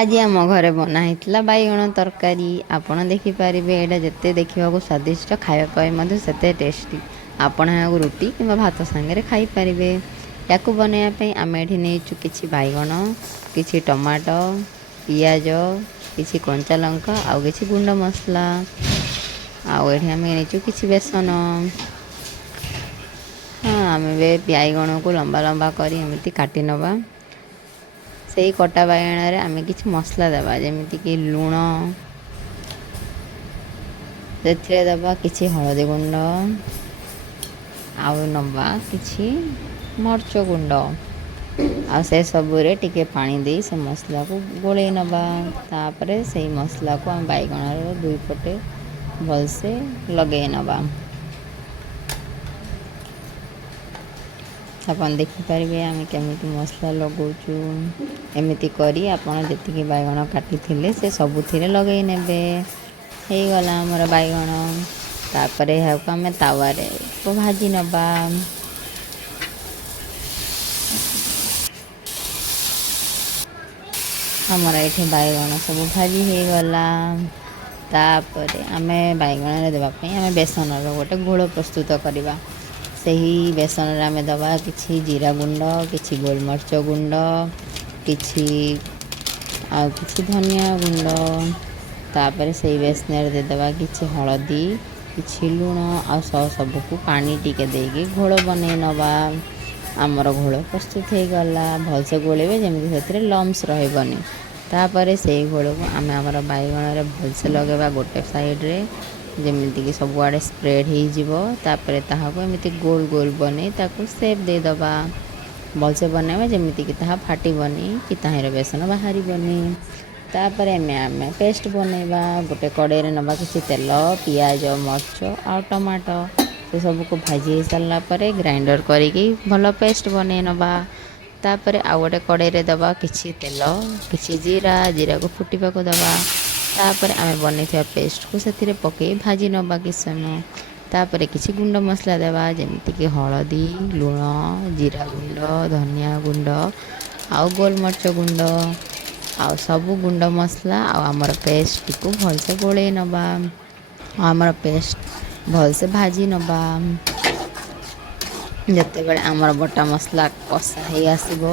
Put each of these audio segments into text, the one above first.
आज आम घरे बनाई बैगण तरकारी आपण देखिपारे यहाँ जिते देखा स्वादिष्ट खावाई से टेस्टी आपण यहाँ रुटी कि भात सांगे खाईपारे। या बनवाई आम ये नहीं कि बैगण कि टमाटो पियाज कि कंचा लंका आउ कि गुंड मसला आम नहीं कि बेसन। हाँ आम बैगण को लंबा लंबा कर काटी नवा से ही कटा बैगण आम कि मसला देवा जमीती कि लुण से दबा कि हलदी गुंड आउ नवा कि मर्च गुंड आ से सबुरे टिके पानी दे से मसला को गोले नवा तापरे से मसला को आम बैगण दुई पटे भलसे लगे नवा। आपन देखिपारे आम केमी मसला लगाऊँ एमती करी आपन जी बैगण काटी से सबुथिरे लगे नेबे। हो गला आमर बैगण तापर यह आम तावारे को भाजी नवा। आमर ये बैगण सब भाजी हो गला तापर आम बैगण देवाई आम बेसन गोटे घोल प्रस्तुत करवा। से ही बेसन आम दबा कि जीरा गुंड कि गोलमर्च गुंड कि धनिया गुंड तापर से बेसन देदेबा कि हलदी कि लुण आ सबको पानी टिके देगी घोल बन नवा। आमर घोल प्रस्तुत हो गला भलसे गोलेबे जमी से लम्स रही तापर से घोल को आम आमर बैगण भलसे लगेगा गोटे साइड्रे जमीती कि सबुआड़े स्प्रेड होपर ताकू एमती गोल गोल बने ताकू सेप देदबा भलसे बनवा जमीती कि फाटबनी कि ताहिर बेसन बाहर तापर आम पेस्ट बनवा गोटे कड़े नवा कि तेल पियाज मर्च आ टमाटो से सबको भाजी सारापर ग्राइंडर करके भल पेस्ट बन नवा। तापर आउ गोटे कड़े दबा कि तेल कि जीरा को फुटा को दबा तापर आम बन पेस्ट को से पकई भाजी नवा कि समय तापर कि गुंड मसला देवा जमीती कि हलदी लुण जीरा गुंड धनिया गुंड आउ गोलमर्च गुंड आउ सबू गुंड मसला आमर पेस्ट को भलसे गोले नवा आमर पेस्ट भलसे भाजी नवा। जिते बड़े आमर बटा मसला कषा ही आसब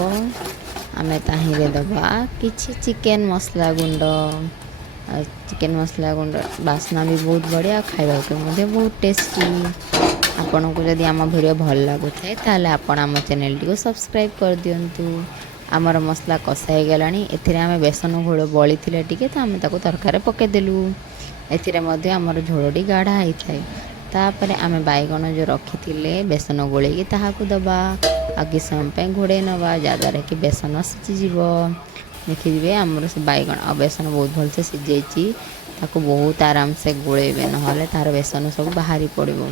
आम ताहिरे दबा कि चिकेन मसला गुंड चिकेन मसला गुंड बास्ना भी बहुत बढ़िया खावा बहुत टेस्टी। आपन को जदि आम वीडियो भल लगुए ताले आपण आम चैनल टी सब्सक्राइब कर दिंतु। आमर मसला कषा हो गला आम बेसन घोल बड़ी टे तो आम तरकारी पकईदेलु एमर झोलटी गाढ़ा होता है। तापर आम बैगण जो रखी बेसन गोल ताकू दबा आ कि समय घोड़े नवा जद्वारा कि बेसन सीझीज देखिए आमर से बैगण आ बेसन बहुत भलसे सीझे ताकू बहुत आराम से गोलेबे ना तार बेसन सब बाहरी पड़ो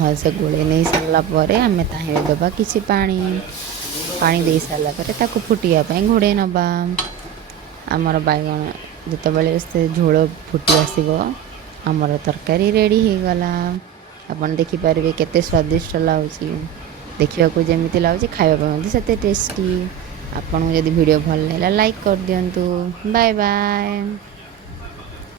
भलसे गोले नहीं सारापर आम ताहिरे दबा कि पानी पानी दे सारापर ताकू फुटियापाई घोड़े नवा। आमर बैगण जिते बड़े से झोल फुटी आसब आमर तरकारी रेडी हो गला। आपन देखिपारे केते स्वादिष्ट लगुच देखा जमी लगुच खावाई से टेस्टी। आपन को जदि वीडियो भल लगा लाइक कर दिंतु। Bye bye.